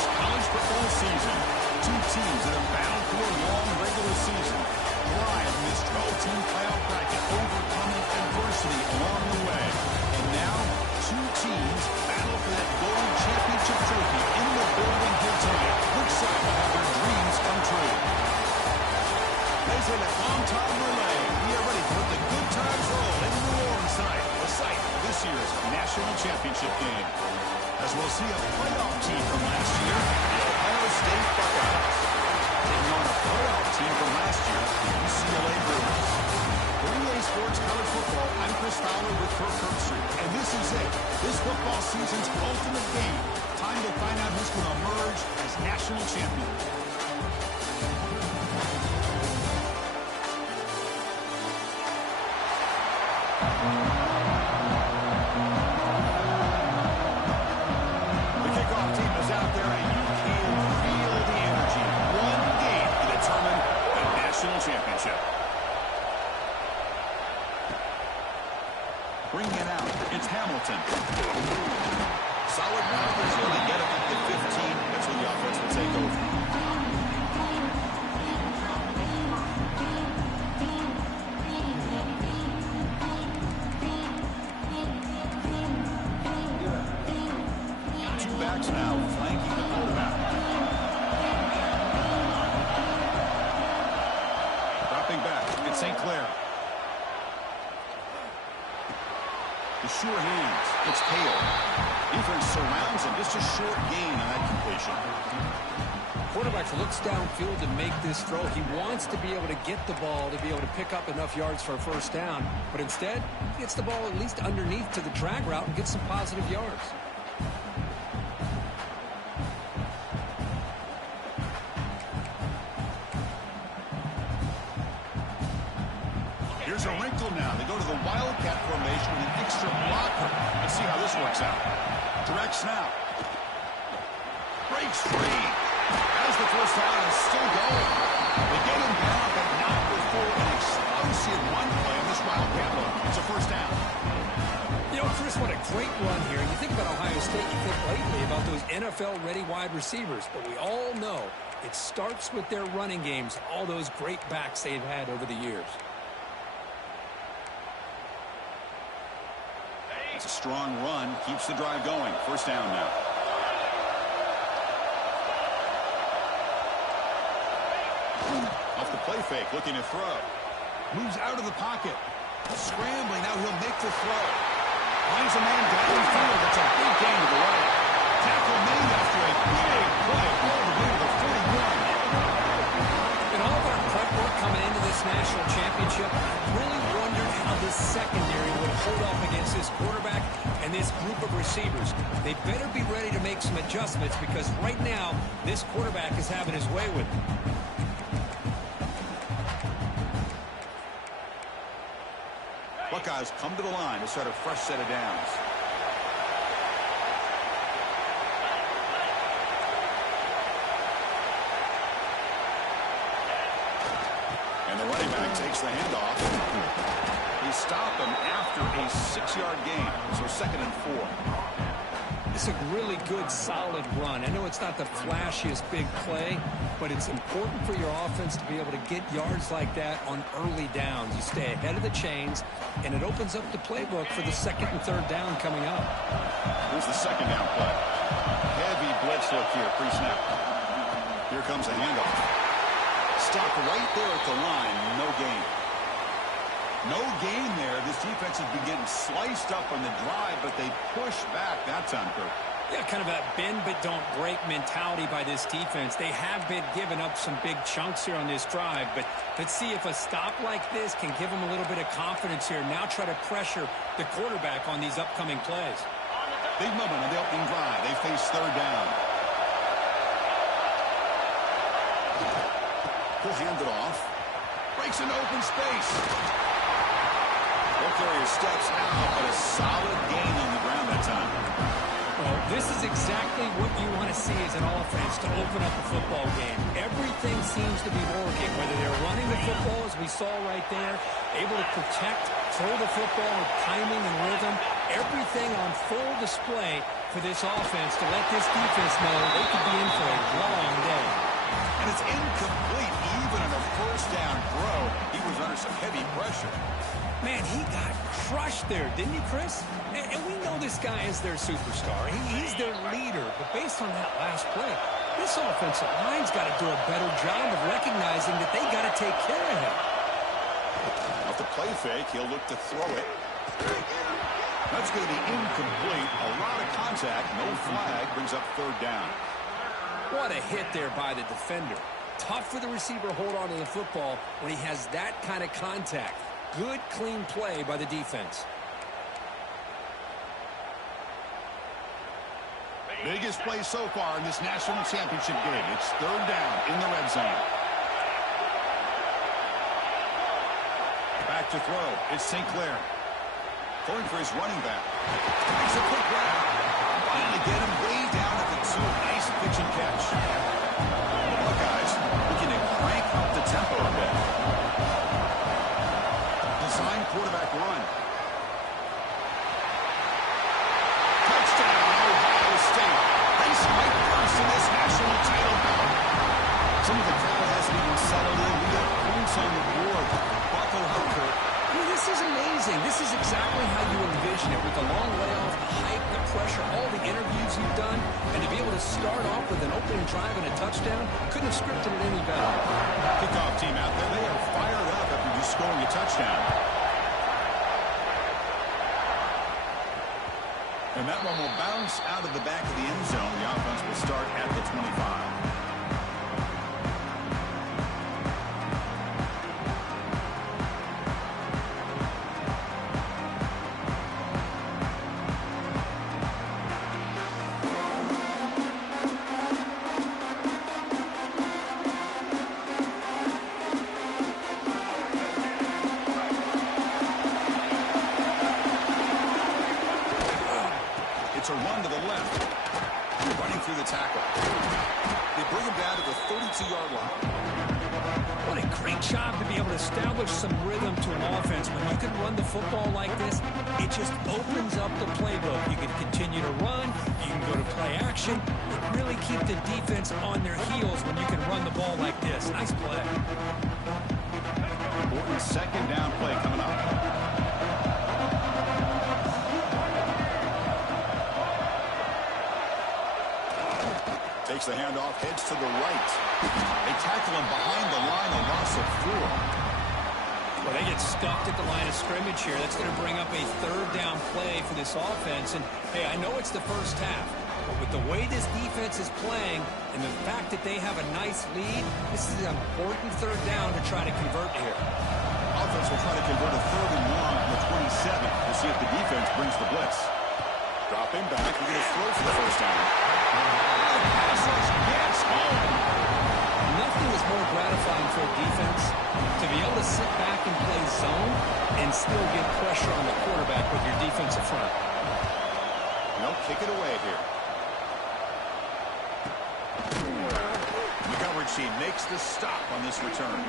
this college football season. Two teams that have battled through a long regular season, thrive in this 12-team playoff bracket, overcoming adversity along the way. And now, two teams battle for that gold championship trophy in the building here tonight. Which side will have their dreams come true? They say the long-time relay. We are ready for the good times roll in the New Orleans side, the site of this year's national championship game. As we'll see a playoff team from last year, the Ohio State Buckeyes. Taking on a playoff team from last year, the UCLA Bruins. For EA Sports College Football, I'm Chris Fowler with Kirk Herbstreit. And this is it. This football season's ultimate game. Time to find out who's going to emerge as national champion. Championship. Bringing it out, it's Hamilton. Solid run, but he'll only get it up to 15. That's when the offense will take over. Two backs now flanking the quarterback. Back. It's St. Clair. The sure hands. It's Hale. Defense surrounds him. Just a short gain on that completion. Quarterback looks downfield to make this throw. He wants to be able to get the ball to be able to pick up enough yards for a first down. But instead, he gets the ball at least underneath to the drag route and gets some positive yards. Here's a wrinkle now. They go to the Wildcat formation with an extra blocker. Let's see how this works out. Direct snap. Breaks free. As the first down is still going. They get him down, but not before an explosive run play on this Wildcat look. It's a first down. You know, Chris, what a great run here. You think about Ohio State, you think lately about those NFL-ready wide receivers. But we all know it starts with their running games, all those great backs they've had over the years. It's a strong run. Keeps the drive going. First down now. Off the play fake. Looking to throw. Moves out of the pocket. Scrambling. Now he'll make the throw. Finds a man downfield. It's a big gain to the right. Tackle made after a big play. All the way to the 41. In all of our prep work coming into this national championship, I really wondered how this secondary would hold up against this quarterback and this group of receivers. They better be ready to make some adjustments because right now, this quarterback is having his way with them. Buckeyes come to the line to start a fresh set of downs. And the running back takes the handoff. They stop him after a 6-yard gain. So 2nd and 4. It's a really good, solid run. I know it's not the flashiest big play, but it's important for your offense to be able to get yards like that on early downs. You stay ahead of the chains, and it opens up the playbook for the 2nd and 3rd down coming up. Here's the 2nd down play. Heavy blitz look here, pre-snap. Here comes a handoff. Stop right there at the line. No gain. No gain there. This defense has been getting sliced up on the drive, but they push back that time, Kirk. Yeah, kind of a bend but don't break mentality by this defense. They have been giving up some big chunks here on this drive, but let's see if a stop like this can give them a little bit of confidence here. Now try to pressure the quarterback on these upcoming plays. Big moment on the opening drive. They face 3rd down. He'll hand it off. Breaks into open space. Ball carrier steps out, but a solid gain on the ground that time. Well, this is exactly what you want to see as an offense to open up a football game. Everything seems to be working, whether they're running the football, as we saw right there, able to protect, throw the football with timing and rhythm, everything on full display for this offense to let this defense know they could be in for a long day. And it's incomplete even on a first down throw. He was under some heavy pressure. Man, he got crushed there, didn't he, Chris? And we know this guy is their superstar. He's their leader. But based on that last play, this offensive line's got to do a better job of recognizing that they got to take care of him. Off the play fake, he'll look to throw it. That's going to be incomplete. A lot of contact. No flag. Brings up third down. What a hit there by the defender. Tough for the receiver to hold on to the football when he has that kind of contact. Good, clean play by the defense. Biggest play so far in this national championship game. It's third down in the red zone. Back to throw. It's St. Clair. Going for his running back. Makes a quick grab. Finally get him way down at the 2. Nice pitch and catch. Well, guys, looking to crank up the tempo a bit. Design quarterback run. Touchdown, Ohio State. They spike first in this national title bout. Some of the crowd hasn't even settled in. We got points on the board. Buckle up, Kurt. I mean, this is amazing. This is exactly how you envision it, with the long layoff, the hype, the pressure, all the interviews you've done, and to be able to start off with an opening drive and a touchdown, couldn't have scripted it any better. Kickoff team out there, they are fired up after just scoring a touchdown. And that one will bounce out of the back of the end zone. The offense will start at the 25. It's a run to the left. Running through the tackle. They bring him down to the 32-yard line. What a great job to be able to establish some rhythm to an offense. When you can run the football like this, it just opens up the playbook. You can continue to run. You can go to play action. And really keep the defense on their heels when you can run the ball like this. Nice play. Important second down play coming up. Takes the handoff, heads to the right. They tackle him behind the line, a loss of 4. Well, they get stuffed at the line of scrimmage here. That's going to bring up a third down play for this offense. And, hey, I know it's the first half, but with the way this defense is playing and the fact that they have a nice lead, this is an important third down to try to convert here. Offense will try to convert a third and long on the 27 to see if the defense brings the blitz. Drop him back. We're going to throw for the first down. Pass rush gets home. Nothing is more gratifying for a defense to be able to sit back and play zone and still get pressure on the quarterback with your defensive front. No, kick it away here. The coverage team makes the stop on this return.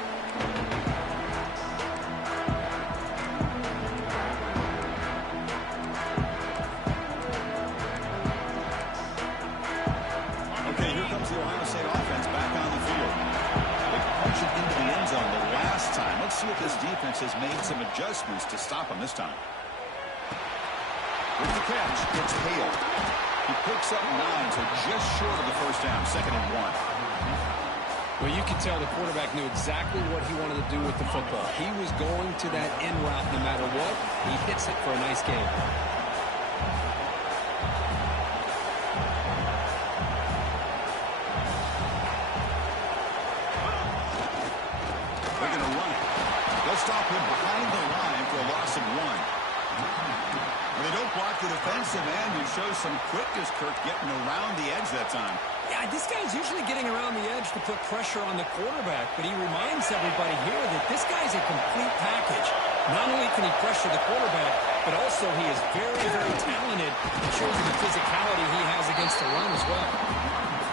The Ohio State offense back on the field. They punch it into the end zone the last time. Let's see if this defense has made some adjustments to stop him this time. With the catch, it's Hale. He picks up 9, so just short of the first down, 2nd and 1. Well, you can tell the quarterback knew exactly what he wanted to do with the football. He was going to that in route no matter what. He hits it for a nice game. Stop him behind the line for a loss of 1. When they don't block the defensive end, he shows some quickness, Kirk, getting around the edge that time. Yeah, this guy's usually getting around the edge to put pressure on the quarterback, but he reminds everybody here that this guy's a complete package. Not only can he pressure the quarterback, but also he is very, very talented. It shows you the physicality he has against the run as well.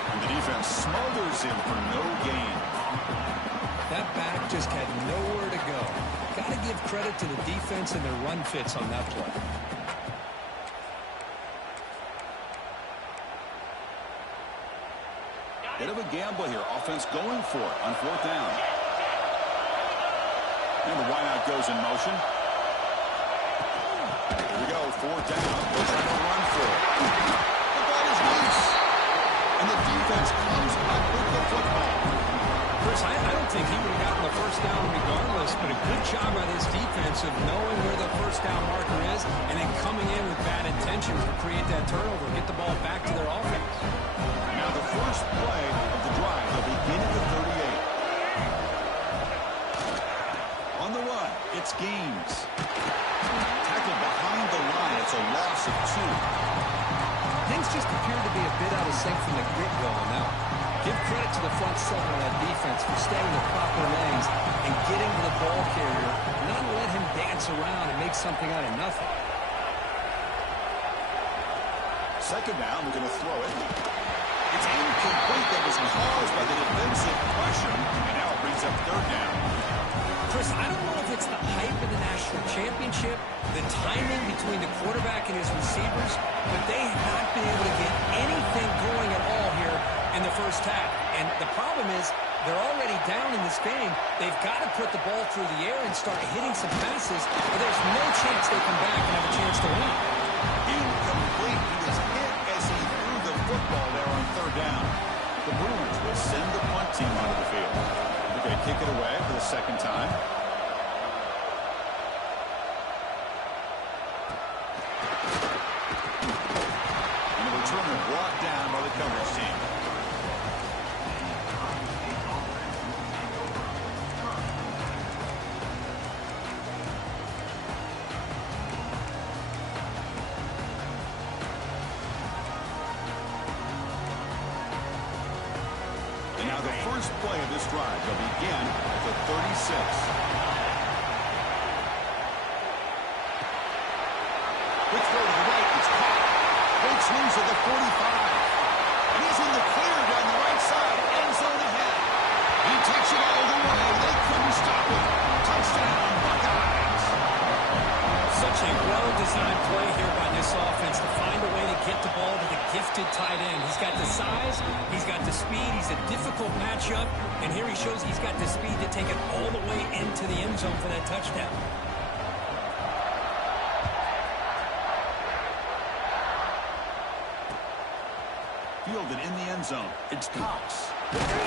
And the defense smothers him for no gain. That back just had nowhere to go. Got to give credit to the defense and their run fits on that play. Bit of a gamble here. Offense going for it on 4th down. And the wideout goes in motion. Here we go, 4th down. They're trying to run for it. The ball is loose. And the defense comes up with the football. Chris, I don't think he would have gotten the first down regardless, but a good job by this defense of knowing where the first down marker is and then coming in with bad intentions to create that turnover, get the ball back to their offense. Now the first play of the drive, they'll begin at the 38. On the run, it's Gaines. Tackled behind the line, it's a loss of 2. Things just appear to be a bit out of sync from the get-go now. Give credit to the front seven of that defense for staying in the proper lanes and getting to the ball carrier, not let him dance around and make something out of nothing. Second down, we're going to throw it. It's incomplete. That was caused by the defensive pressure, and now it brings up 3rd down. Chris, I don't know if it's the hype of the national championship, the timing between the quarterback and his receivers, but they have not been able to get anything going at all here in the first half. And the problem is they're already down in this game. They've got to put the ball through the air and start hitting some passes, or there's no chance they come back and have a chance to win. Incomplete. He was hit as he threw the football there on 3rd down. The Bruins will send the punt team onto the field. They're going to kick it away for the second time. And the returner brought down by the coverage team. Now the first play of this drive will begin at the 36. Quick throw to the right. It's caught. Breaks loose at the 45. And he's in the clear down the right side. End zone ahead. He takes it all the way. They couldn't stop it. Touchdown, Buckeyes. Such a well-designed play here by this offense to find a way to get the ball to the gifted tight end. He's got the size, he's got the speed, he's a difficult matchup, and here he shows he's got the speed to take it all the way into the end zone for that touchdown. Fielded in the end zone. It's Cox. Tackled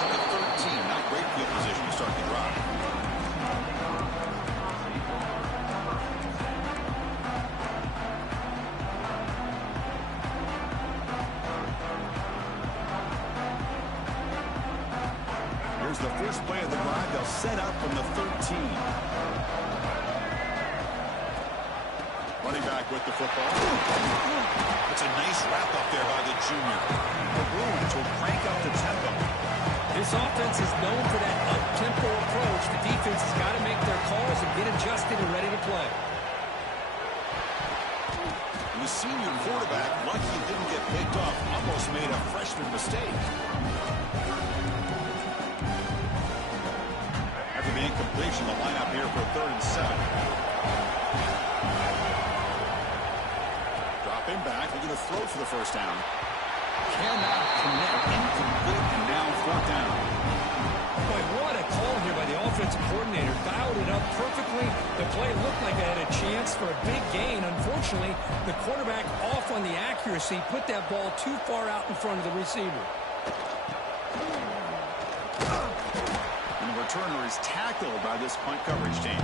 at the 13. Not great field position to start the drive. Here's the first play of the drive. They'll set up from the 13. Running back with the football. It's a nice wrap up there by the junior. The Bruins will crank up the tempo. This offense is known for that up-tempo approach. The defense has got to make their calls and get adjusted and ready to play. And the senior quarterback, lucky he didn't get picked off, almost made a freshman mistake. After the incompletion, the lineup here for 3rd and 7. Dropping back, they're going to throw for the first down. Cannot connect, incomplete, and now 4th down. Boy, what a call here by the offensive coordinator. Dialed it up perfectly. The play looked like it had a chance for a big gain. Unfortunately, the quarterback off on the accuracy, put that ball too far out in front of the receiver. And the returner is tackled by this punt coverage team.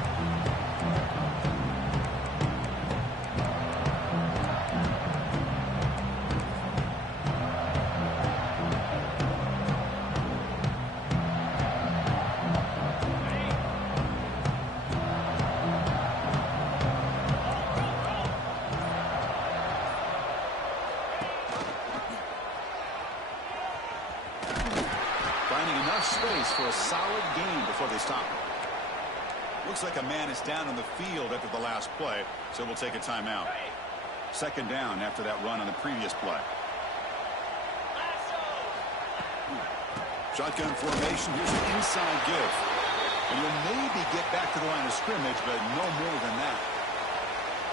Space for a solid gain before they stop it. Looks like a man is down on the field after the last play, so we'll take a timeout. Second down after that run on the previous play. Shotgun formation. Here's an inside give. And you'll maybe get back to the line of scrimmage, but no more than that.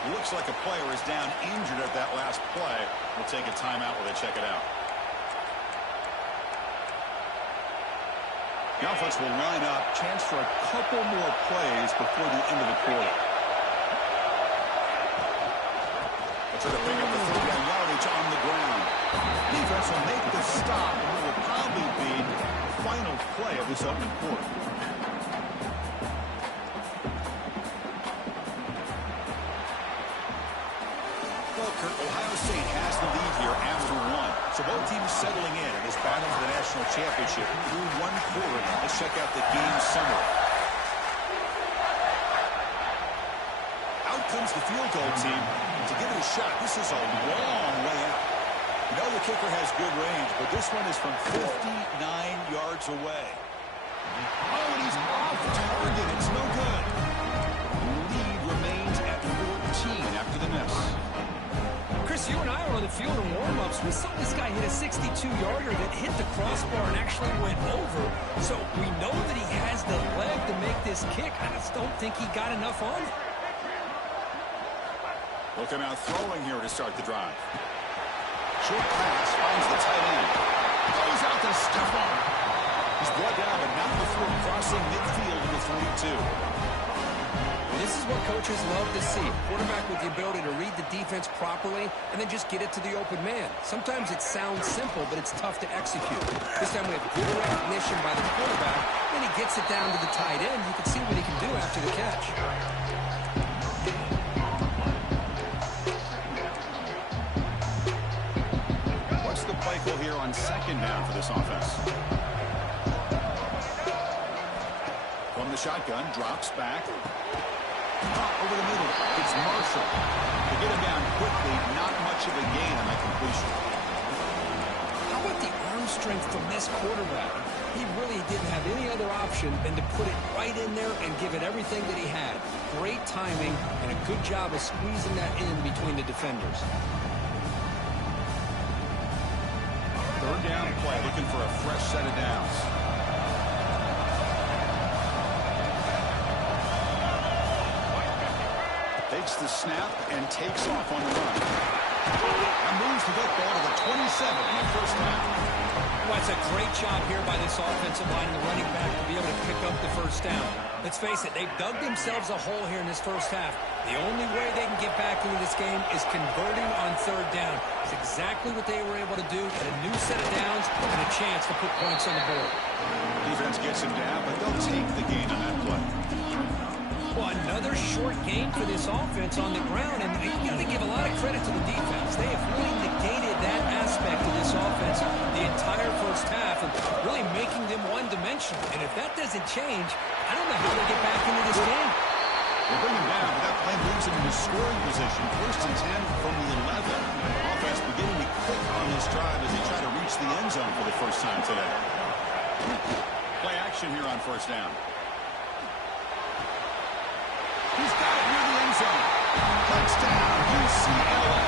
Looks like a player is down injured at that last play. We'll take a timeout while they check it out. The offense will line up. Chance for a couple more plays before the end of the quarter. They'll try to pick up the third down yardage on the ground. Defense will make the stop, and it will probably be the final play of this opening quarter. Ohio State has the lead here after one. So both teams settling in this battle for the national championship through one quarter. Let's check out the game summary. Out comes the field goal team. To give it a shot, this is a long way out. You know the kicker has good range, but this one is from 59 yards away. Oh, and he's off target. It's no good. Lead remains at 14 after the miss. Chris, you and I were on the field in warm-ups. We saw this guy hit a 62-yarder that hit the crossbar and actually went over. So we know that he has the leg to make this kick. I just don't think he got enough on it. They'll come out throwing here to start the drive. Short pass finds the tight end. Goes out to Stephon. He's brought down, but not before crossing midfield to the 42. This is what coaches love to see. Quarterback with the ability to read the defense properly and then just get it to the open man. Sometimes it sounds simple, but it's tough to execute. This time we have good recognition by the quarterback. Then he gets it down to the tight end. You can see what he can do after the catch. What's the play call here on second down for this offense? From the shotgun, drops back. Over the middle, it's Marshall. To get him down quickly, not much of a gain on that completion. How about the arm strength from this quarterback? He really didn't have any other option than to put it right in there and give it everything that he had. Great timing and a good job of squeezing that in between the defenders. Third down play, looking for a fresh set of downs. Takes the snap and takes off on the run. And moves the football to the 27 in the first half. Well, it's a great job here by this offensive line and the running back to be able to pick up the first down. Let's face it, they've dug themselves a hole here in this first half. The only way they can get back into this game is converting on third down. It's exactly what they were able to do. Get a new set of downs and a chance to put points on the board. Defense gets him down, but they'll take the gain on that play. Well, another short game for this offense on the ground, and you got to give a lot of credit to the defense. They have really negated that aspect of this offense the entire first half and really making them one-dimensional. And if that doesn't change, I don't know how they get back into this game. They bring him down, but that play moves him into scoring position. First and 10 from the 11. Offense beginning to click on this drive as they try to reach the end zone for the first time today. Play action here on first down. He's got it near the end zone. Touchdown, UCLA,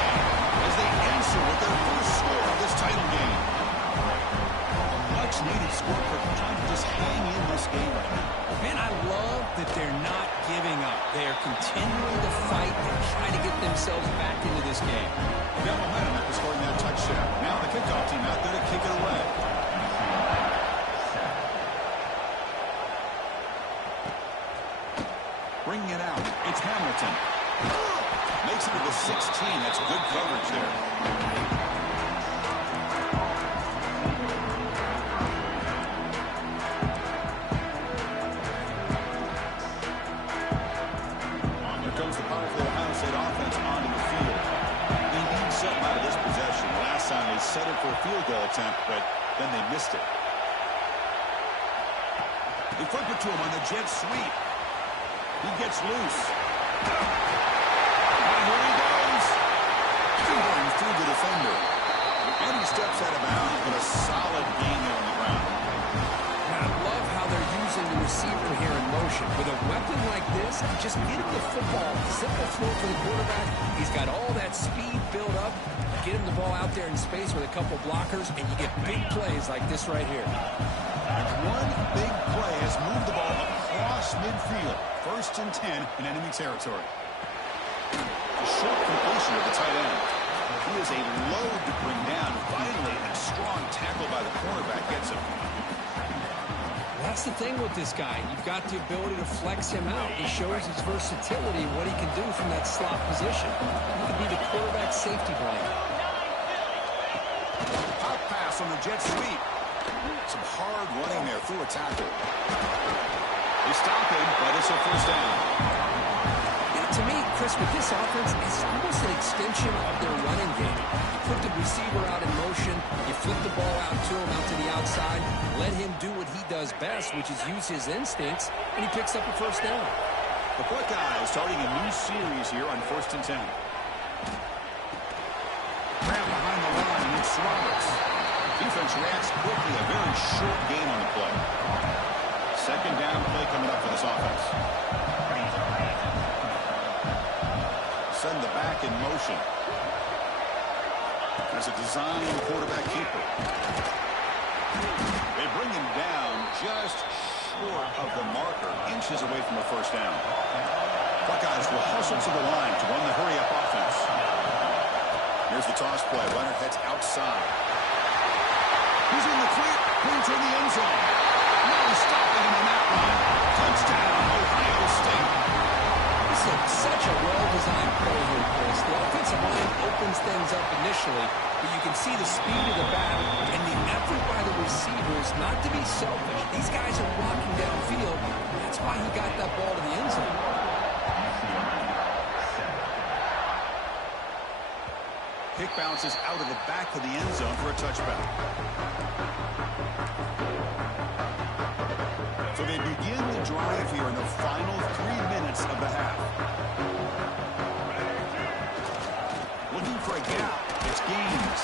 as they answer with their first score of this title game. A much-needed score for trying to just hang in this game right now. Man, I love that they're not giving up. They are continuing to fight and try to get themselves back into this game. Got momentum after scoring that touchdown. Now the kickoff team out there to kick it away. Bringing it out. It's Hamilton. Makes it to the 16. That's good coverage there. Here comes the powerful Ohio State offense onto the field. They need something out of this possession. Last time they set it for a field goal attempt, but then they missed it. They flip it to him on the jet sweep. He gets loose. And here he goes. Going through the defender. And he steps out of bounds, but a solid gain there on the ground. And I love how they're using the receiver here in motion. With a weapon like this, just get him the football. Simple throw for the quarterback. He's got all that speed built up. Get him the ball out there in space with a couple blockers, and you get big plays like this right here. And one big play has moved the ball across midfield. First and 10 in enemy territory. A short completion of the tight end. He is a load to bring down. Finally, a strong tackle by the cornerback gets him. That That's the thing with this guy. You've got the ability to flex him out. He shows his versatility, what he can do from that slot position. He could be the quarterback safety blanket. Hot pass on the jet sweep. Some hard running there through a tackle. They stop him, but it's a first down. To me, Chris, with this offense, it's almost an extension of their running game. You put the receiver out in motion, you flip the ball out to him, out to the outside, let him do what he does best, which is use his instincts, and he picks up a first down. The Buckeyes starting a new series here on 1st and 10. Grab behind the line, it's Roberts. Defense reacts quickly, a very short game on the play. Second down play coming up for this offense. Send the back in motion. As a design quarterback keeper. They bring him down just short of the marker, inches away from a first down. Buckeyes will hustle to the line to run the hurry-up offense. Here's the toss play. Runner heads outside. He's in the clear. Brings in the end zone. No stopping him on that run. Touchdown, Ohio State. Such a well-designed play here, Chris. The offensive line opens things up initially, but you can see the speed of the back and the effort by the receivers not to be selfish. These guys are blocking downfield. That's why he got that ball to the end zone. Kick bounces out of the back of the end zone for a touchback. So they begin the drive here in the final 3 minutes of the half. Looking for a gap. It's Gaines.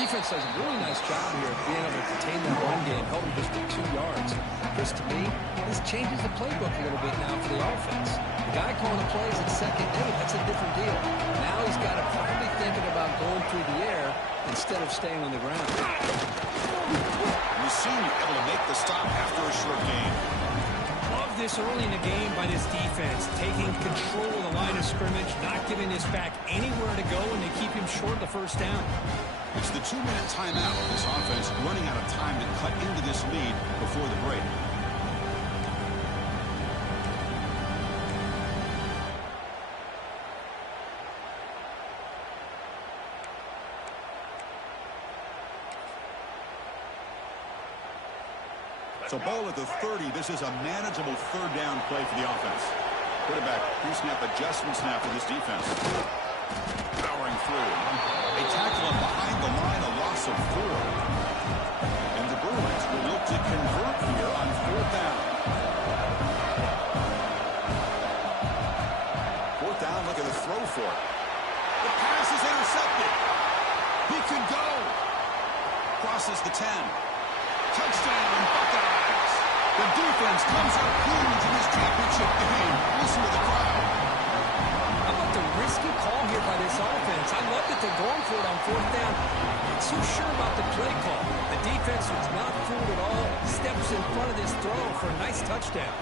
Defense does a really nice job here of being able to contain that run game, held him just to 2 yards. Chris, to me, this changes the playbook a little bit now for the offense. The guy calling the plays at second day, that's a different deal. Now he's got to probably thinking about going through the air instead of staying on the ground. The senior able to make the stop after a short game. Love this early in the game by this defense, taking control of the line of scrimmage, not giving this back anywhere to go, and they keep him short of the first down. It's the 2-minute timeout. This offense running out of time to cut into this lead before the break. So ball at the 30. This is a manageable third down play for the offense. Quarterback pre-snap adjustment snap for this defense. Powering through. They tackle him behind the line, a loss of 4. And the Bruins will look to convert here on 4th down. 4th down, look at the throw for it. The pass is intercepted. He can go. Crosses the 10. Touchdown, Buckeyes. The defense comes up huge in this championship game. Listen to the crowd. How about the risky call here by this offense? I love that they're going for it on 4th down. Not so sure about the play call. The defense was not fooled at all. Steps in front of this throw for a nice touchdown.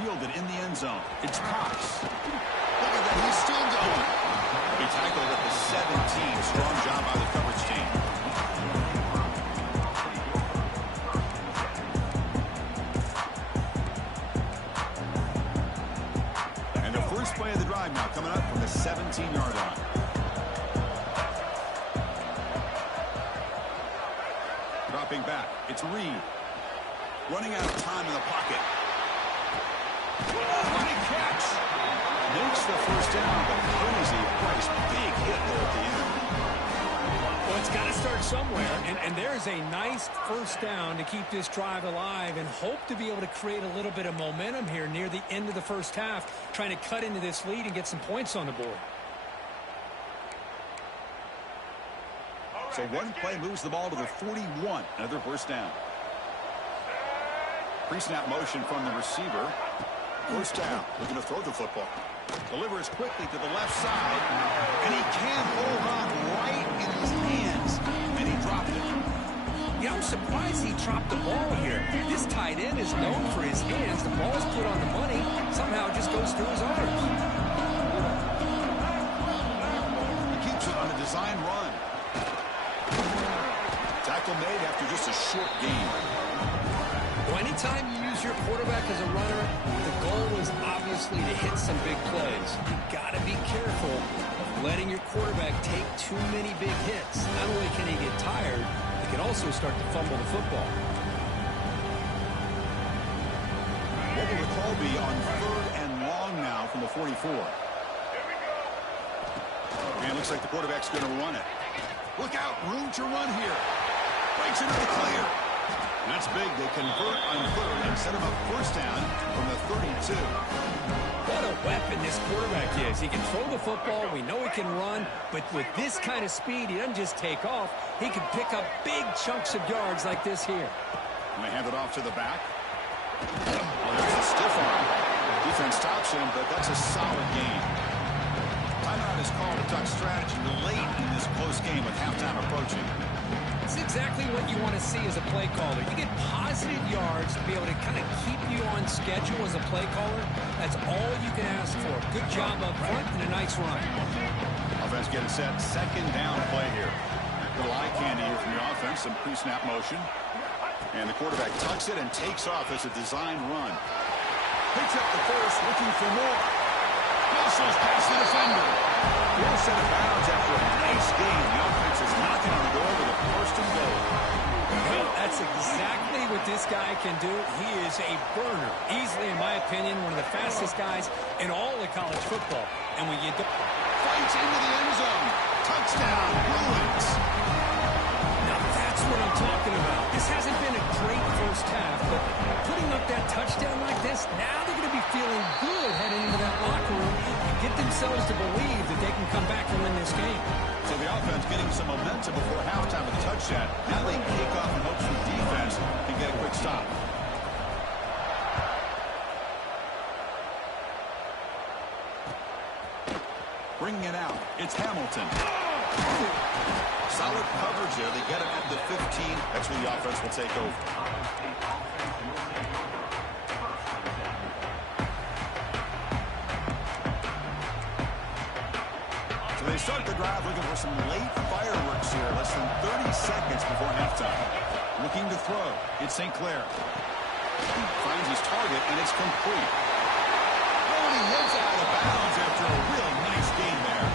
Fielded in the end zone. It's Cox. Look at that. He's still going. He tackled at the 17. Strong job by the coverage team. And the first play of the drive now coming up from the 17-yard line. Dropping back. It's Reed. Running out of time in the pocket. Running catch. Makes the first down, but crazy price. Big hit there at the end. Well, it's got to start somewhere, and there's a nice first down to keep this drive alive and hope to be able to create a little bit of momentum here near the end of the first half, trying to cut into this lead and get some points on the board. So one play moves the ball to the 41. Another first down. Pre-snap motion from the receiver. First down. Looking to throw the football. Delivers quickly to the left side. And he can't hold on right in his hands. And he dropped it. Yeah, I'm surprised he dropped the ball here. This tight end is known for his hands. The ball's put on the money. Somehow it just goes through his arms. He keeps it on a design short gain. Well, anytime you use your quarterback as a runner, the goal is obviously to hit some big plays. You've got to be careful of letting your quarterback take too many big hits. Not only can he get tired, he can also start to fumble the football. What will the call be on 3rd and long now from the 44? And it looks like the quarterback's going to run it. Look out, room to run here. Breaks into the clear. That's big. They convert on 3rd and set him up first down from the 32. What a weapon this quarterback is. He can throw the football. We know he can run. But with this kind of speed, he doesn't just take off. He can pick up big chunks of yards like this here. And they hand it off to the back. Well, there's a stiff arm. Defense stops him, but that's a solid gain. Timeout is called to talk strategy late in this close game with halftime approaching. It's exactly what you want to see as a play caller. You get positive yards to be able to kind of keep you on schedule as a play caller. That's all you can ask for. Good job up front and a nice run. Offense getting set. 2nd down play here. Little eye candy here from the offense. Some pre-snap motion. And the quarterback tucks it and takes off as a designed run. Picks up the first, looking for more. Muscles past the defender. Four set of bounds after a nice game. The offense is knocking on the door with a 1st and goal. Well, that's exactly what this guy can do. He is a burner. Easily, in my opinion, one of the fastest guys in all of college football. And when you fights into the end zone. Touchdown, Bruins. Now that's what I'm talking about. This hasn't been a great first half, but putting up that touchdown like this, now they're going to be feeling good heading into that locker room and get themselves to believe that they can come back and win this game. So the offense getting some momentum before halftime with a touchdown. Now they kick off and hopes the defense can get a quick stop. Bringing it out, it's Hamilton. Solid coverage there. They get it at the 15. That's where the offense will take over. So they start the drive looking for some late fireworks here. Less than 30 seconds before halftime. Looking to throw. It's St. Clair. Finds his target, and it's complete. Oh, and he heads out of bounds after a real nice game there.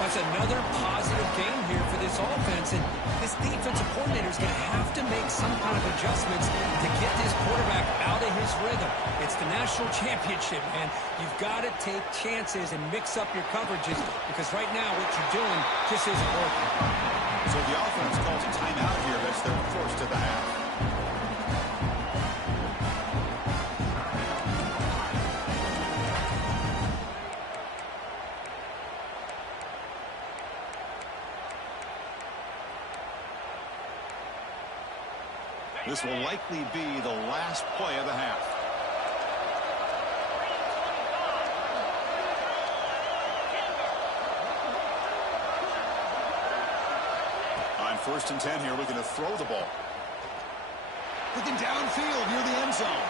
That's another positive game here for this offense, and this defensive coordinator is going to have to make some kind of adjustments to get this quarterback out of his rhythm. It's the national championship, man. You've got to take chances and mix up your coverages because right now what you're doing just isn't working. So the offense calls a timeout here as their first of the half. This will likely be the last play of the half. On 1st and 10 here, looking to throw the ball. Looking downfield near the end zone.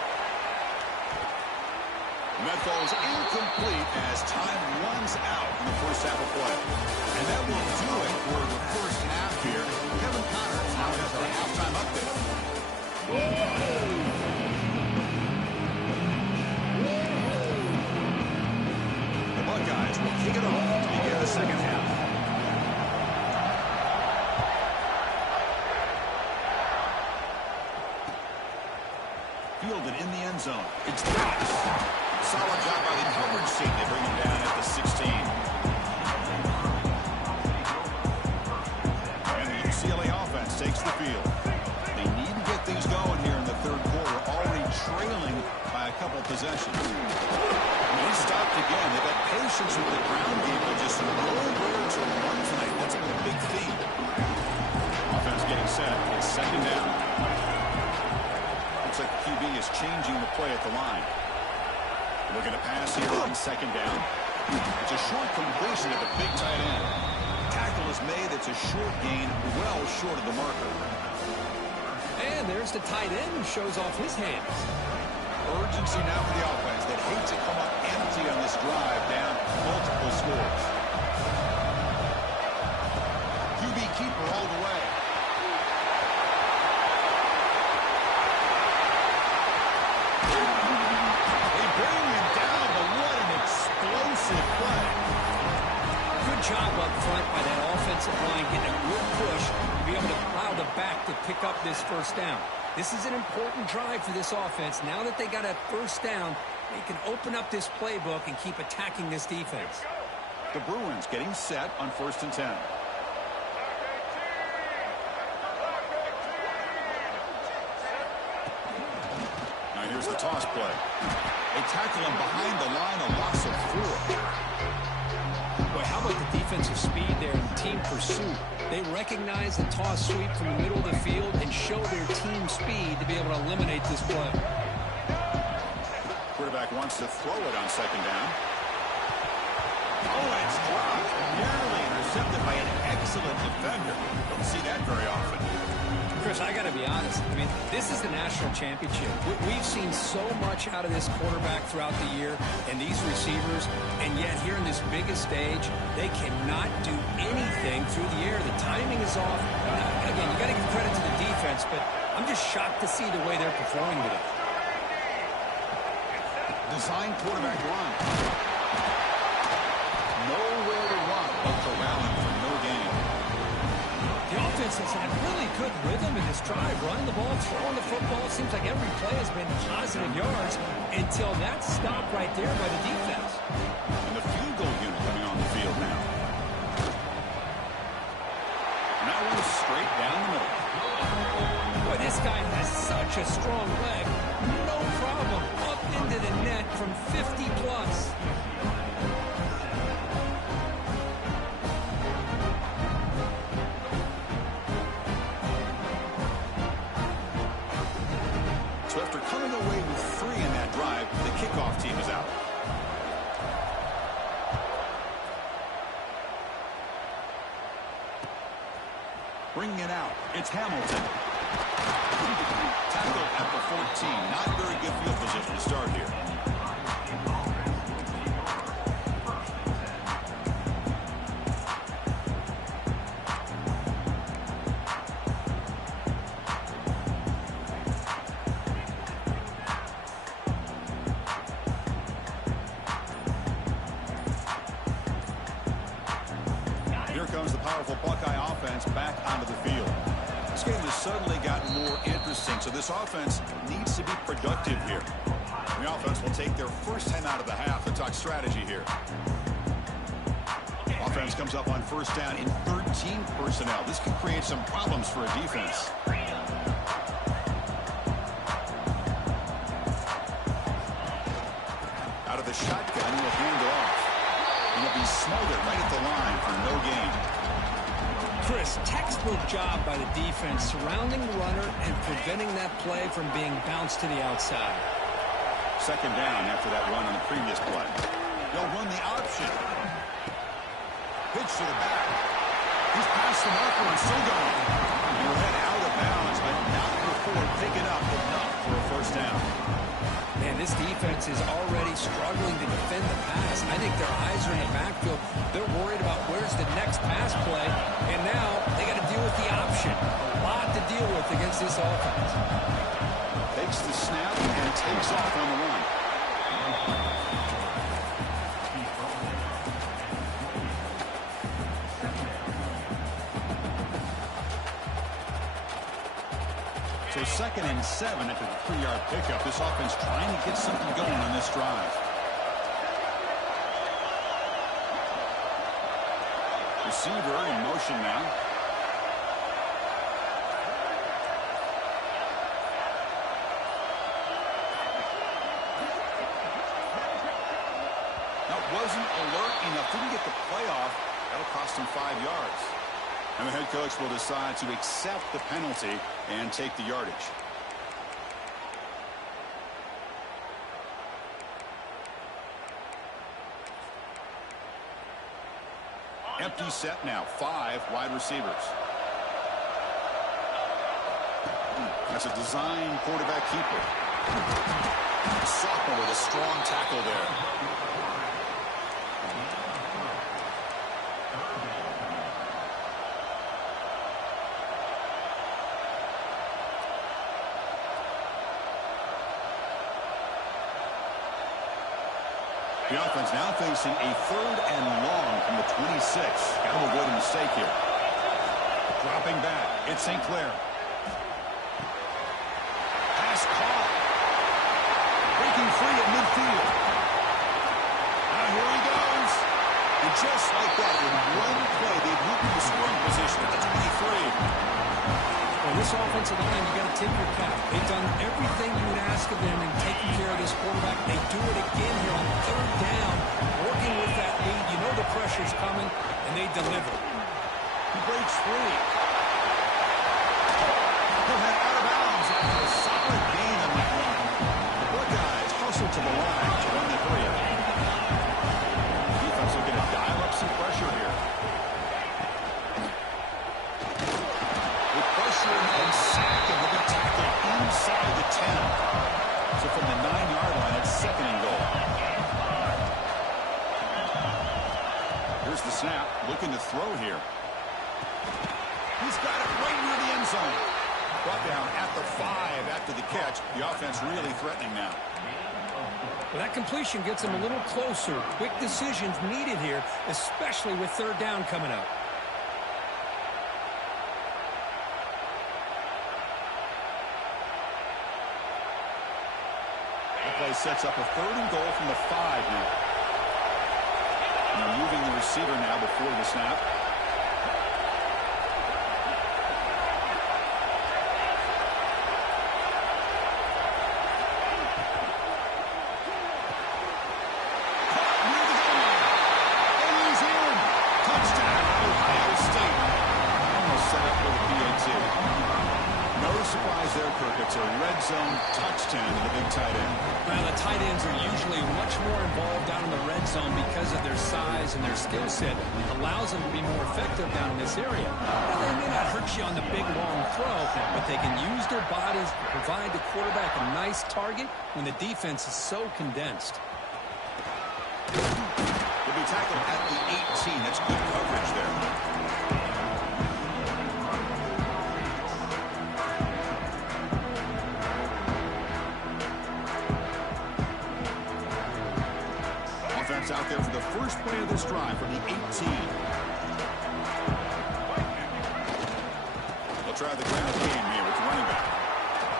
And that falls incomplete as time runs out in the first half of play. And that will do it for the first half here. Kevin Connors now has our halftime update. The Buckeyes will kick it off to begin the second half. Fielded in the end zone. It's dropped. Solid job by the coverage team. They bring him down at the 16. And the UCLA offense takes the field. They need to get things going here in the 3rd quarter, already trailing by a couple possessions. And he stopped again. They've got patience with the ground game, but just nowhere to run tonight. That's been a big theme. Offense getting set. It's 2nd down. Looks like the QB is changing the play at the line. Looking to pass here on 2nd down. It's a short completion at the big tight end. Tackle is made. It's a short gain, well short of the marker. And there's the tight end who shows off his hands. Urgency now for the offense that hates to come up empty on this drive down multiple scores. QB keeper all the way. offensive line getting a good push to be able to allow the back to pick up this first down. This is an important drive for this offense. Now that they got a first down, they can open up this playbook and keep attacking this defense. The Bruins getting set on 1st and 10. Now here's the toss play. They tackle him behind the line, a loss of 4. Boy, how about the defensive speed there and team pursuit? They recognize the toss sweep from the middle of the field and show their team speed to be able to eliminate this play. Quarterback wants to throw it on 2nd down. Oh, and it's dropped. Nearly intercepted by an excellent defender. Don't see that very often. Chris, I got to be honest. I mean, this is the national championship. We've seen so much out of this quarterback throughout the year and these receivers, and yet here in this biggest stage, they cannot do anything through the air. The timing is off. Again, you got to give credit to the defense, but I'm just shocked to see the way they're performing today. Design quarterback run. Nowhere to run but corralling for no gain. The offense has had really good rhythm in this drive, running the ball, throwing the football. It seems like every play has been positive yards until that stop right there by the defense. And the field goal unit coming on the field now. And that one is straight down the middle. Boy, this guy has such a strong leg. No problem. Up into the net from 50 plus. So after coming away with 3 in that drive, the kickoff team is out. Bringing it out, it's Hamilton. Tackled at the 14. Not very good field position to start here. Here comes the powerful Buckeye offense back onto the field. This game has suddenly gotten more interesting, so this offense needs to be productive here. And the offense will take their first 10 out of the half to talk strategy here. Offense comes up on 1st down in 13 personnel. This could create some problems for a defense. Out of the shotgun, he'll hand it off. And he'll be smothered right at the line for no gain. Chris, textbook job by the defense surrounding the runner and preventing that play from being bounced to the outside. 2nd down after that run on the previous play. They'll run the option. Pitch to the back. He's past the marker and still going. He'll head out of bounds, but not before picking up enough for a 1st down. Man, this defense is already struggling to defend the pass. I think their eyes are in the backfield. They're worried about where's the next pass play, and now they got to deal with the option. A lot to deal with against this offense. Takes the snap and takes off on the run. So 2nd and 7 after the 3-yard pickup. This offense trying to get something going on this drive. Receiver in motion now. That wasn't alert enough. Didn't get the play off. That'll cost him 5 yards. And the head coach will decide to accept the penalty and take the yardage. Empty set now. 5 wide receivers. That's a design quarterback keeper. Sophomore with a strong tackle there. The offense now facing a 3rd and long from the 26. Got to avoid a mistake here. Dropping back. It's St. Clair. Pass caught. Breaking free at midfield. Now here he goes. And just like that, in one play, they've moved to the scoring position at the 23. Well, this offensive line, you got to tip your cap. They've done everything you would ask of them in taking care of this quarterback. They do it again here on 3rd down, working with that lead. You know the pressure's coming, and they deliver. He breaks free. He'll head out of bounds after a solid gain on that run. The Buckeyes hustle to the line to run the 3. Defense looking to dial up some pressure here. And sack, and he'll be tackled inside the 10. So from the 9-yard line, it's 2nd and goal. Here's the snap, looking to throw here. He's got it right near the end zone. Brought down at the 5 after the catch. The offense really threatening now. Well, that completion gets him a little closer. Quick decisions needed here, especially with 3rd down coming up. Play sets up a 3rd and goal from the 5 now. And they're moving the receiver now before the snap. And he's in. Touchdown, Ohio State. Almost set up for the PAT. No surprise there, Kirk. It's a red zone touchdown to the big tight end. Well, the tight ends are usually much more involved down in the red zone because of their size and their skill set. It allows them to be more effective down in this area. Now, they may not hurt you on the big, long throw, but they can use their bodies to provide the quarterback a nice target when the defense is so condensed. He'll be tackled at the 18. That's good coverage there. Out there for the first play of this drive from the 18. They'll try the ground game here with the running back.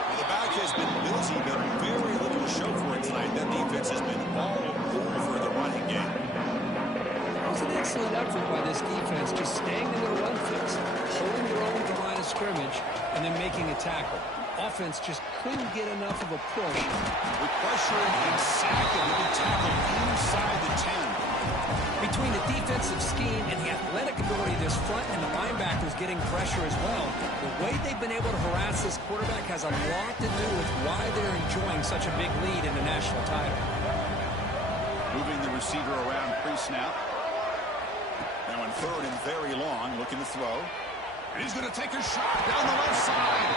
Well, the back has been busy, but very little to show for it tonight. That defense has been all over the running game. It was an excellent effort by this defense, just staying in their run fix, holding their own at the line of scrimmage, and then making a tackle. Offense just couldn't get enough of a push. With pressure and sack, and will be tackled inside the 10. Between the defensive scheme and the athletic ability of this front and the linebackers getting pressure as well, the way they've been able to harass this quarterback has a lot to do with why they're enjoying such a big lead in the national title. Moving the receiver around pre-snap. Now in 3rd and very long, looking to throw. And he's going to take a shot down the left side.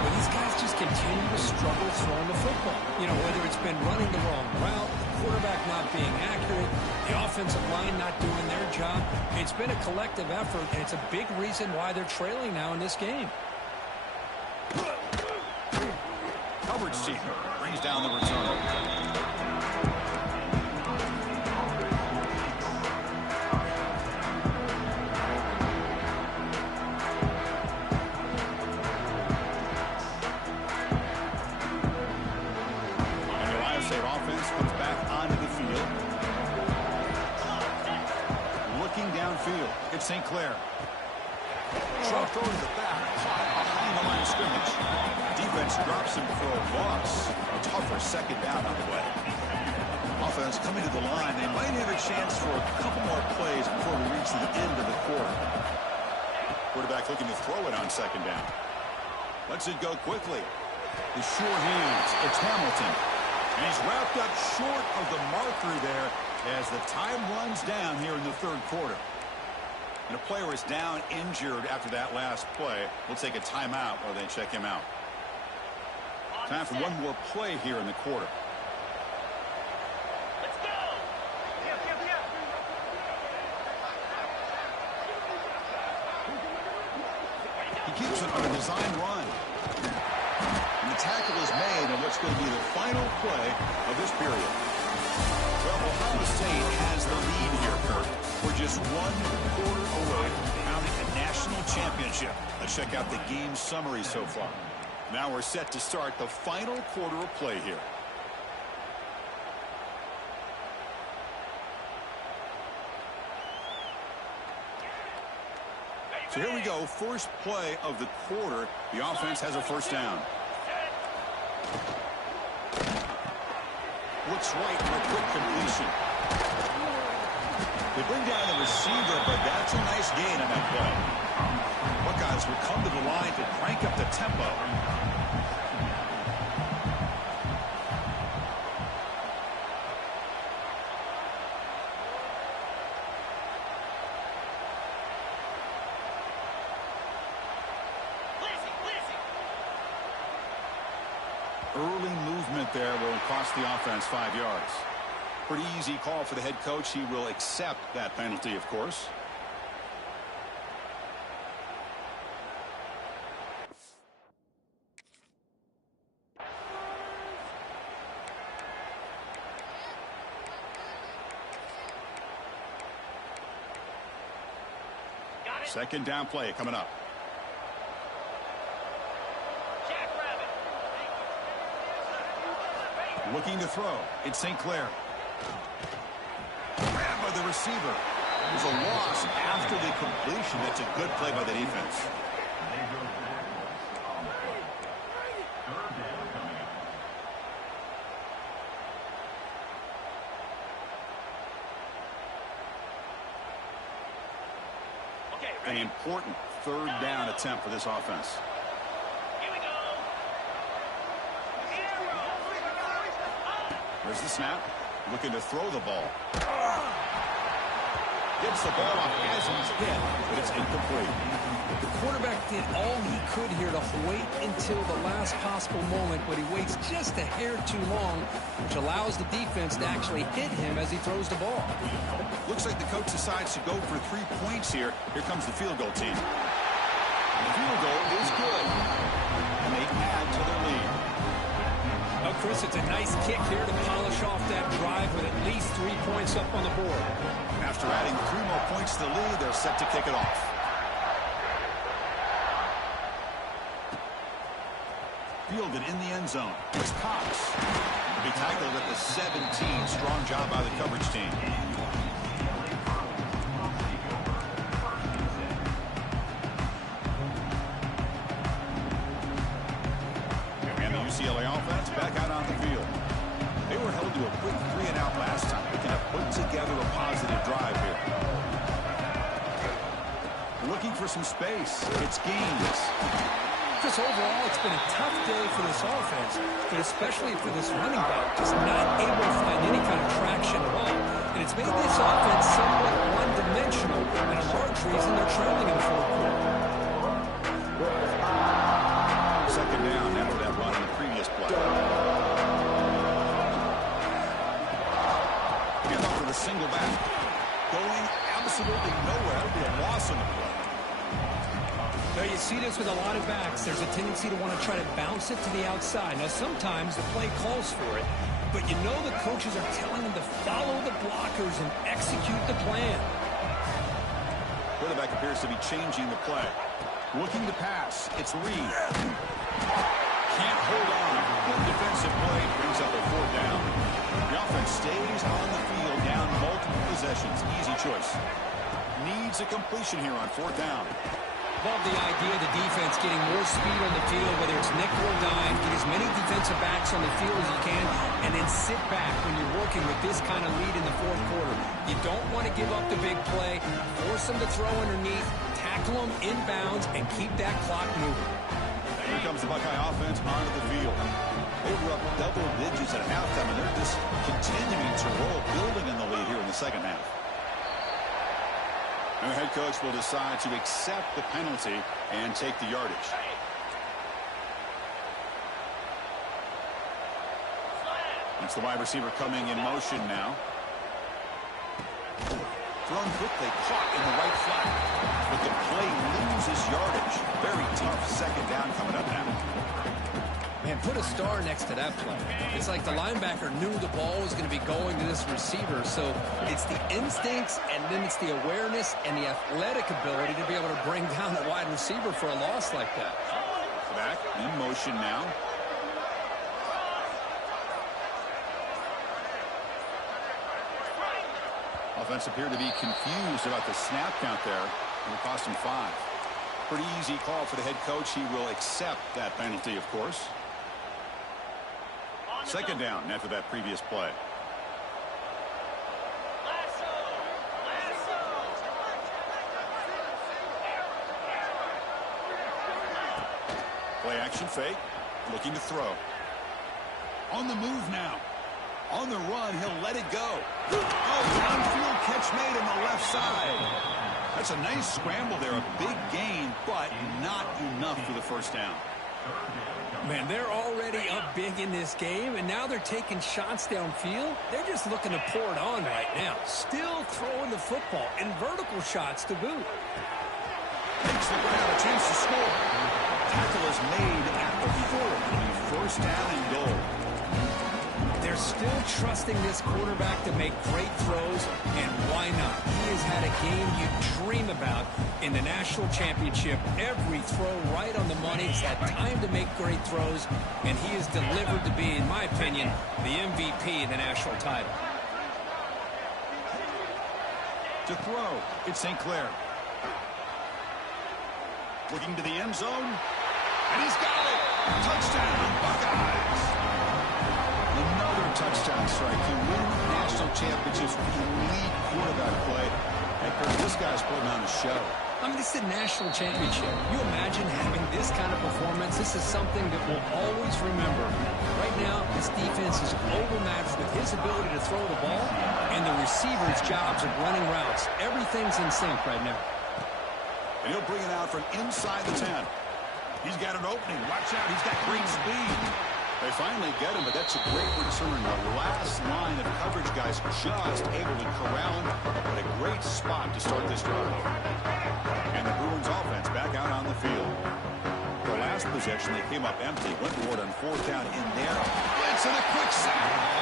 But these guys just continue to struggle throwing the football. You know, whether it's been running the wrong route, the quarterback not being accurate, the offensive line not doing their job. It's been a collective effort, and it's a big reason why they're trailing now in this game. Coverage team brings down the return. Comes back onto the field. Looking downfield. It's St. Clair. Short throw to the back. Caught behind the line of scrimmage. Defense drops him for a loss. A tougher 2nd down on the way. Offense coming to the line. They might have a chance for a couple more plays before we reach the end of the quarter. Quarterback looking to throw it on 2nd down. Lets it go quickly. The sure hands. It's Hamilton. And he's wrapped up short of the marker there as the time runs down here in the 3rd quarter. And a player is down injured after that last play. We'll take a timeout while they check him out. Time for one more play here in the quarter. Let's go! He keeps it on a design run. And the tackle is made on what's going to be the final play of this period. Well, Ohio State has the lead here, Kirk. We're just 1 quarter away from crowning a national championship. Let's check out the game summary so far. Now we're set to start the final quarter of play here. So here we go, first play of the quarter. The offense has a first down. Looks right for a quick completion. They bring down the receiver, but that's a nice gain on that play. Buckeyes will come to the line to crank up the tempo. Early movement there will cost the offense 5 yards. Pretty easy call for the head coach. He will accept that penalty, of course. Second down play coming up. Looking to throw. It's St. Clair. Grabbed by the receiver. There's a loss after the completion. That's a good play by the defense. An important third down attempt for this offense. There's the snap. Looking to throw the ball. Gets the ball off as he's hit, but it's incomplete. The quarterback did all he could here to wait until the last possible moment, but he waits just a hair too long, which allows the defense to actually hit him as he throws the ball. Looks like the coach decides to go for 3 points here. Here comes the field goal team. The field goal is good, and they add to their lead. Oh, Chris, it's a nice kick here to polish off that drive with at least 3 points up on the board. After adding 3 more points to the lead, they're set to kick it off. Fielded in the end zone. It's Cox. To be tackled at the 17. Strong job by the coverage team. And the UCLA offense back out on the field. They were held to a quick 3-and-out last time. They can have put together a positive drive here. Looking for some space. It's Gaines. Chris, overall, it's been a tough day for this offense, but especially for this running back, just not able to find any kind of traction at all. And it's made this offense somewhat one-dimensional, and a large reason they're trailing in the fourth quarter. Second down after that run in the previous play. Hand off with a single back. Going absolutely nowhere. It'll be a loss on the play. Now, you see this with a lot of backs. There's a tendency to want to try to bounce it to the outside. Now, sometimes the play calls for it, but you know the coaches are telling them to follow the blockers and execute the plan. Quarterback appears to be changing the play. Looking to pass. It's Reed. Can't hold on. Good defensive play. Brings up a fourth down. The offense stays on the field, down multiple possessions. Easy choice. Needs a completion here on fourth down. Love the idea of the defense getting more speed on the field, whether it's nickel or dime, get as many defensive backs on the field as you can, and then sit back when you're working with this kind of lead in the fourth quarter. You don't want to give up the big play, force them to throw underneath, tackle them inbounds, and keep that clock moving. Here comes the Buckeye offense onto the field. They were up double digits at halftime, and they're just continuing to roll, building in the lead here in the second half. And the head coach will decide to accept the penalty and take the yardage. It's the wide receiver coming in motion now. Thrown quickly, caught in the right flat. But the play loses yardage. Very tough second down coming up now. Man, put a star next to that play. It's like the linebacker knew the ball was going to be going to this receiver. So it's the instincts, and then it's the awareness and the athletic ability to be able to bring down the wide receiver for a loss like that. Back in motion now. Offense appeared to be confused about the snap count there. It will cost him 5. Pretty easy call for the head coach. He will accept that penalty, of course. Second down after that previous play. Play action fake. Looking to throw. On the move now. On the run, he'll let it go. Oh, downfield catch made on the left side. That's a nice scramble there. A big gain, but not enough for the first down. Man, they're already up big in this game, and now they're taking shots downfield. They're just looking to pour it on right now. Still throwing the football, and vertical shots to boot. Makes the ground, a chance to score. Tackle is made at the 4. First down and goal. They're still trusting this quarterback to make great throws, and why not? He has had a game you dream about in the national championship. Every throw right on the money. He's had time to make great throws, and he has delivered to be, in my opinion, the MVP of the national title. To throw, it's St. Clair. Looking to the end zone, and he's got it! Touchdown, Buckeyes! Another touchdown strike. You win national championships with elite quarterback play. And Kurt, this guy's putting on a show. I mean, this is a national championship. You imagine having this kind of performance? This is something that we'll always remember. Right now, this defense is overmatched with his ability to throw the ball and the receivers' jobs of running routes. Everything's in sync right now. And he'll bring it out from inside the 10. He's got an opening. Watch out. He's got great speed. They finally get him, but that's a great return. The last line of coverage guys just able to corral him. But a great spot to start this drive. And the Bruins offense back out on the field. The last possession, they came up empty. Went for it on 4th down in there. Blitz and a quick sack.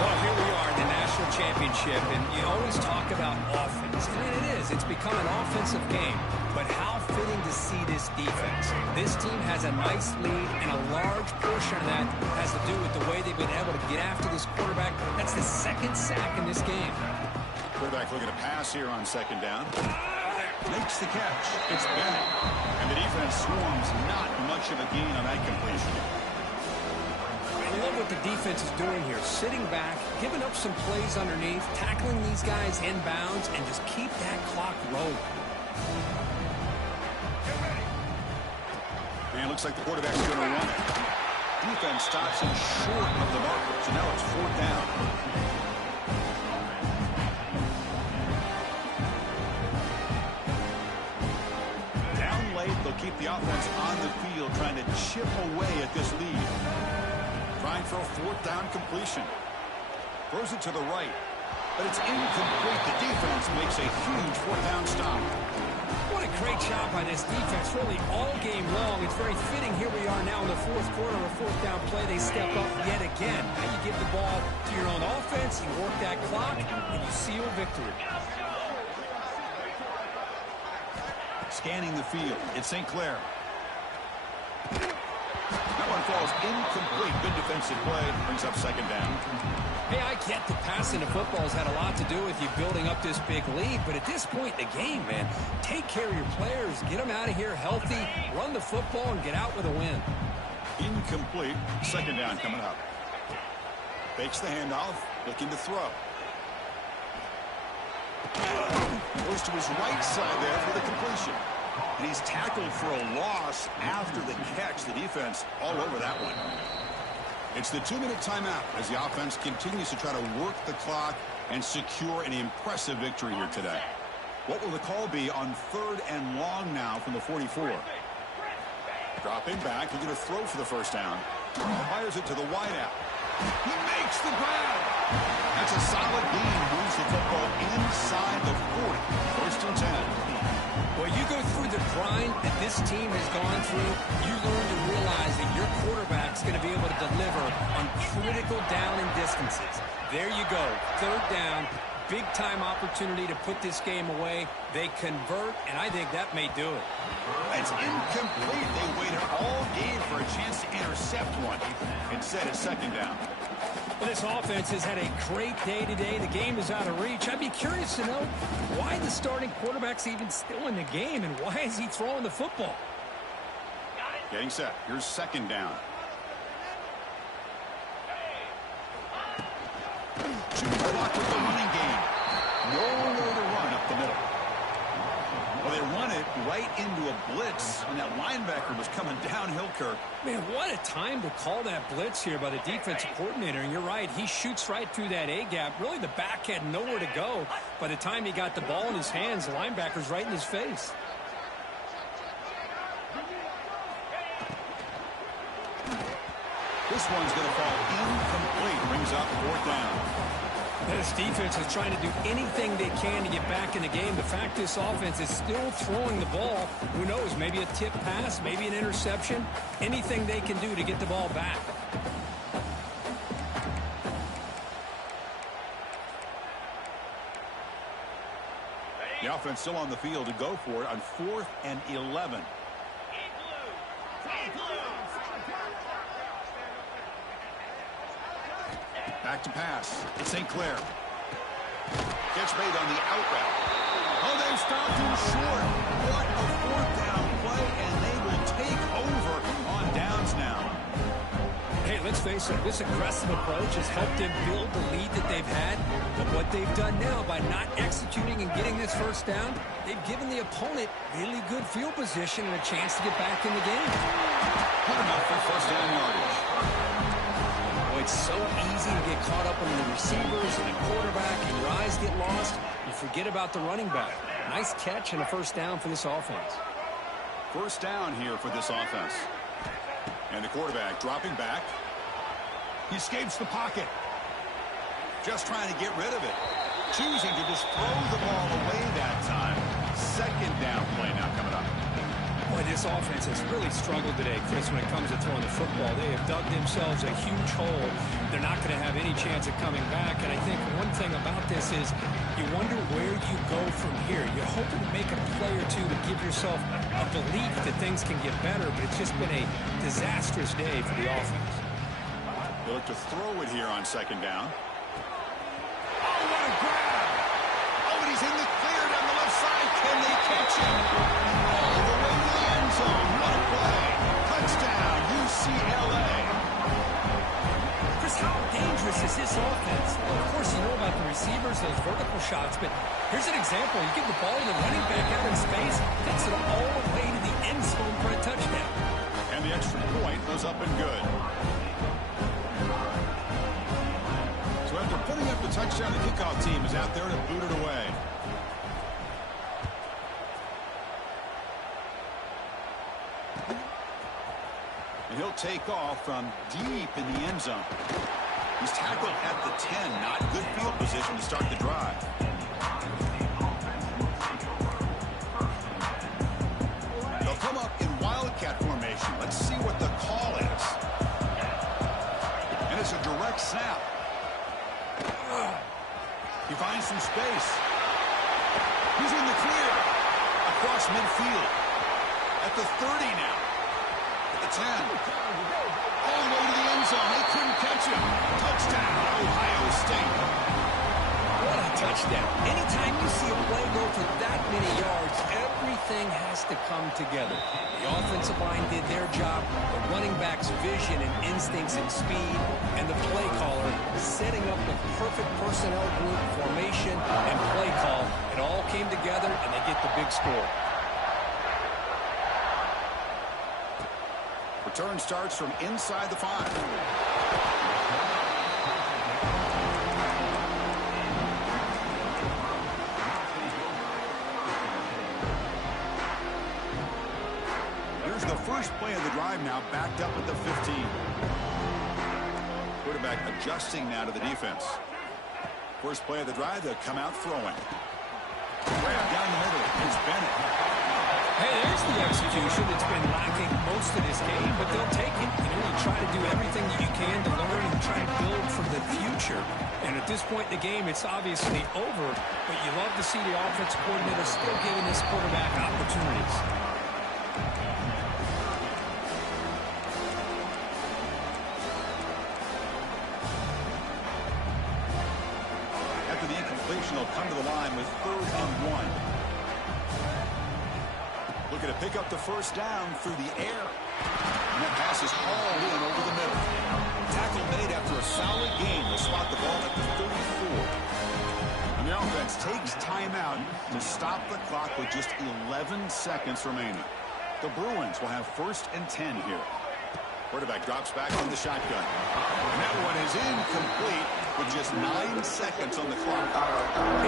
Well, here we are in the national championship, and you always talk about offense. I mean, it is. It's become an offensive game. But how fitting to see this defense. This team has a nice lead, and a large portion of that has to do with the way they've been able to get after this quarterback. That's the 2nd sack in this game. Quarterback looking to pass here on 2nd down. Makes the catch. It's Bennett. And the defense swarms. Not much of a gain on that completion. I love what the defense is doing here. Sitting back, giving up some plays underneath, tackling these guys inbounds, and just keep that clock rolling. And it looks like the quarterback's going to run it. Defense stops him short of the marker. So now it's 4th down. Down late, they'll keep the offense on the field, trying to chip away at this lead. Trying for a 4th down completion. Throws it to the right, but it's incomplete. The defense makes a huge 4th down stop. What a great job by this defense, really all game long. It's very fitting. Here we are now in the 4th quarter, a 4th down play. They step up yet again. Now you give the ball to your own offense, you work that clock, and you seal victory. Scanning the field, it's St. Clair. That one falls incomplete. Good defensive play. Brings up 2nd down. Hey, I get the passing of football has had a lot to do with you building up this big lead, but at this point in the game, man, take care of your players, get them out of here healthy, run the football, and get out with a win. Incomplete. 2nd down coming up. Fakes the handoff, looking to throw. Goes to his right side there for the completion. And he's tackled for a loss after the catch. The defense all over that one. It's the 2-minute timeout as the offense continues to try to work the clock and secure an impressive victory here today. What will the call be on 3rd and long now from the 44? Dropping back, looking to throw for the first down. Fires it to the wideout. He makes the grab. That's a solid gain. Moves the football inside the 40. 1st and 10. Well, you go through the grind that this team has gone through, you learn to realize that your quarterback's going to be able to deliver on critical down and distances. There you go, third down, big-time opportunity to put this game away. They convert, and I think that may do it. It's incomplete. They waited all game for a chance to intercept one. Instead, it's second down. Well, this offense has had a great day today. The game is out of reach. I'd be curious to know why the starting quarterback's even still in the game, and why is he throwing the football? Getting set. Here's second down. Two blocked with the running game. Nowhere to run up the middle. Well, they run it right into a blitz, and that linebacker was coming downhill, Kirk. Man, what a time to call that blitz here by the defensive coordinator. And you're right, he shoots right through that A-gap. Really, the back had nowhere to go. By the time he got the ball in his hands, the linebacker's right in his face. This one's going to fall incomplete. Brings up fourth down. This defense is trying to do anything they can to get back in the game. The fact this offense is still throwing the ball, who knows, maybe a tip pass, maybe an interception, anything they can do to get the ball back. The offense still on the field to go for it on 4th and 11. Back to pass. St. Clair. Catch made on the out route. Oh, they've stopped him short. What a fourth down play, and they will take over on downs now. Hey, let's face it, this aggressive approach has helped them build the lead that they've had. But what they've done now by not executing and getting this first down, they've given the opponent really good field position and a chance to get back in the game. Good enough for first down yardage. It's so easy to get caught up on the receivers and the quarterback, and your eyes get lost. You forget about the running back. Nice catch and a first down for this offense. First down here for this offense. And the quarterback dropping back. He escapes the pocket. Just trying to get rid of it. Choosing to just throw the ball away that time. Second down play now coming up. Boy, this offense has really struggled today, Chris, when it comes to throwing the football. They have dug themselves a huge hole. They're not going to have any chance of coming back. And I think one thing about this is you wonder where you go from here. You're hoping to make a play or two to give yourself a belief that things can get better, but it's just been a disastrous day for the offense. They look to throw it here on second down. Oh, what a grab! Oh, and he's in the clear down the left side. Can they catch him? All the way to the end zone. What a play! Touchdown, UCLA. Chris, how dangerous is this offense? Well, of course, you know about the receivers, those vertical shots, but here's an example. You give the ball to the running back out in space, takes it all the way to the end zone for a touchdown. And the extra point goes up and good. So after putting up the touchdown, the kickoff team is out there to boot it away. And he'll take off from deep in the end zone. He's tackled at the 10. Not good field position to start the drive. They'll come up in wildcat formation. Let's see what the call is. And it's a direct snap. He finds some space. He's in the clear. Across midfield. At the 30 now. At the 10. All the way to the end zone. They couldn't catch him. Touchdown, Ohio State. What a touchdown. Anytime you see a play go for that many yards, everything has to come together. The offensive line did their job, the running back's vision and instincts and speed, and the play caller setting up the perfect personnel group, formation, and play call. It all came together, and they get the big score. Return starts from inside the 5. Here's the first play of the drive now, backed up at the 15. Quarterback adjusting now to the defense. First play of the drive, they'll come out throwing. Grab down the middle. Here's Bennett. Hey, there's the execution. It's been lacking most of this game, but they'll take it. You try to do everything that you can to learn and try to build for the future. And at this point in the game, it's obviously over, but you love to see the offense coordinator still giving this quarterback opportunities. After the incompletion, they'll come to the line with 3rd and 1. Looking to pick up the first down through the air. And that pass is hauled in over the middle. Tackle made after a solid game. They'll spot the ball at the 34. And the offense takes timeout to stop the clock with just 11 seconds remaining. The Bruins will have 1st and 10 here. Quarterback drops back from the shotgun. And that one is incomplete with just 9 seconds on the clock.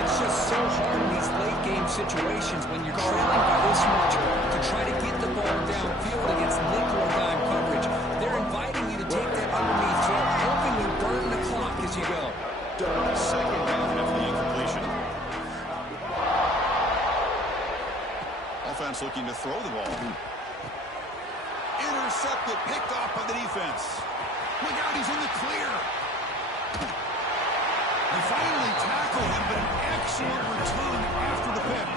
It's just so hard in these late-game situations when you're trailing by this much to try to get the ball downfield against nickel or dime coverage. They're inviting you to take that underneath throw, hoping you burn the clock as you go. Second down after the incompletion. Offense looking to throw the ball. Intercepted, picked off by the defense. Look out, he's in the clear. They finally tackle him, but an excellent return after the pick.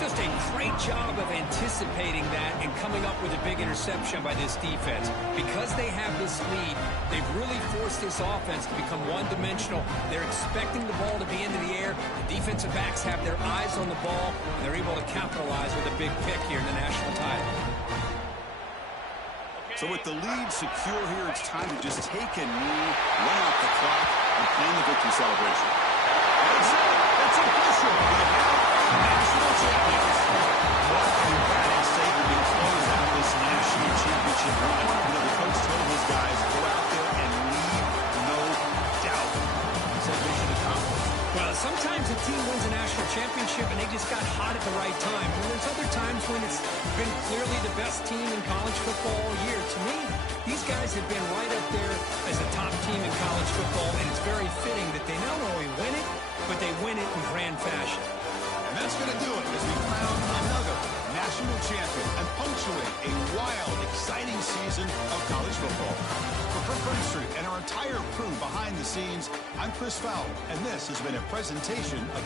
Just a great job of anticipating that and coming up with a big interception by this defense. Because they have this lead, they've really forced this offense to become one-dimensional. They're expecting the ball to be into the air. The defensive backs have their eyes on the ball, and they're able to capitalize with a big pick here in the national title. So with the lead secure here, it's time to just take a knee, run out the clock, and plan the victory celebration. That's it. It's official. We have national champions. What an emphatic statement to close out this national championship run. You know, the coach told his guys, go out there and leave no doubt. He said mission accomplished. Well, sometimes a team wins a national championship and they just got hot at the right time. And there's other times when it's been clearly the best team in college football all year. To me, these guys have been right up there as a top team in college football, and it's very fitting that they not only win it, but they win it in grand fashion. And that's going to do it as we crown another national champion and punctuate a wild, exciting season of college football. For Kirk Bradstreet and our entire crew behind the scenes, I'm Chris Fowler, and this has been a presentation of